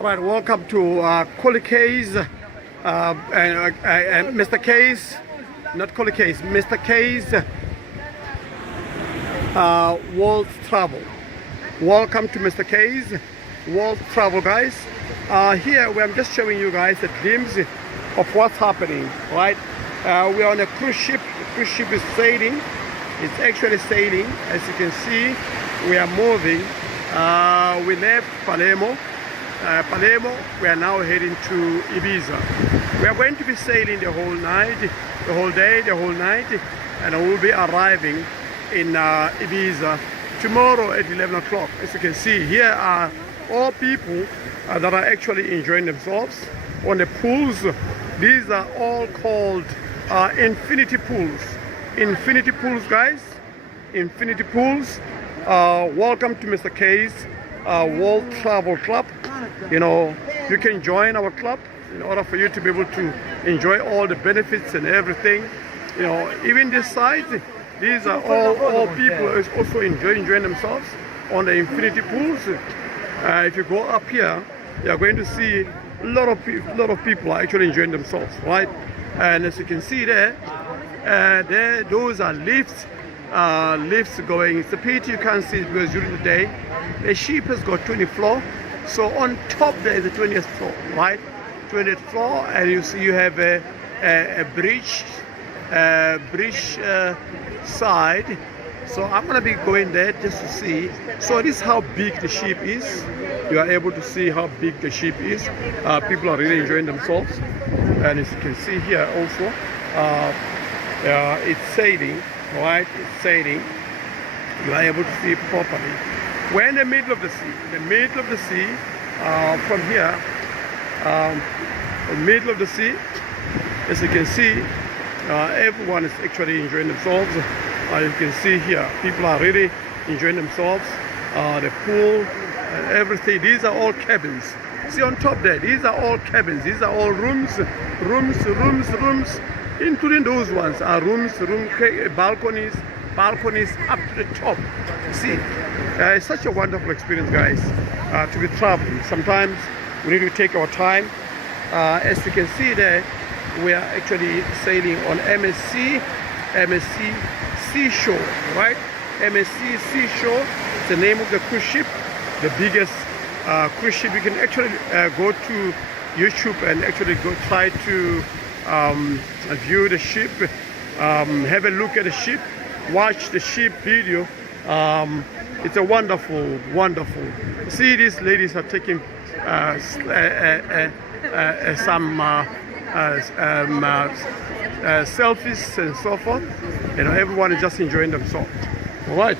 Right, welcome to Kholi K's, and Mr. K's, not Kholi K's, Mr. K's World Travel. Welcome to Mr. K's World Travel, guys. Here I'm just showing you guys a glimpse of what's happening, right? We're on a cruise ship. The cruise ship is sailing. It's actually sailing. As you can see, we are moving. We left Palermo. We are now heading to Ibiza. We are going to be sailing the whole night, the whole day, the whole night, and we'll be arriving in Ibiza tomorrow at 11 o'clock. As you can see, here are all people that are actually enjoying themselves on the pools. These are all called infinity pools. Infinity pools, guys. Infinity pools. Welcome to Mr. K's World Travel Club. You know, you can join our club in order for you to be able to enjoy all the benefits and everything. You know, even this side, these are all people who are also enjoying themselves on the infinity pools. If you go up here, you are going to see a lot of people are actually enjoying themselves, right? And as you can see there, those are lifts going. It's a pity you can't see it because during the day, the ship has got 20 floors. So on top there is a 20th floor, right? 20th floor, and you see you have a bridge side. So I'm gonna be going there just to see. So this is how big the ship is. You are able to see how big the ship is. People are really enjoying themselves, and as you can see here also, it's sailing, right? It's sailing. You are able to see it properly. We're in the middle of the sea. In the middle of the sea, from here, in the middle of the sea, as you can see, everyone is actually enjoying themselves. You can see here, people are really enjoying themselves. The pool, everything. These are all cabins. See on top there, these are all cabins. These are all rooms, including those ones are rooms, balconies up to the top. See, it's such a wonderful experience, guys, to be traveling. Sometimes we need to take our time. As you can see there, we are actually sailing on MSC Seashore, right? MSC Seashore is the name of the cruise ship, the biggest cruise ship. You can actually go to YouTube and actually try to view the ship, have a look at the ship, watch the ship video. It's a wonderful. See, these ladies are taking some selfies and so forth. You know, everyone is just enjoying themselves. All right.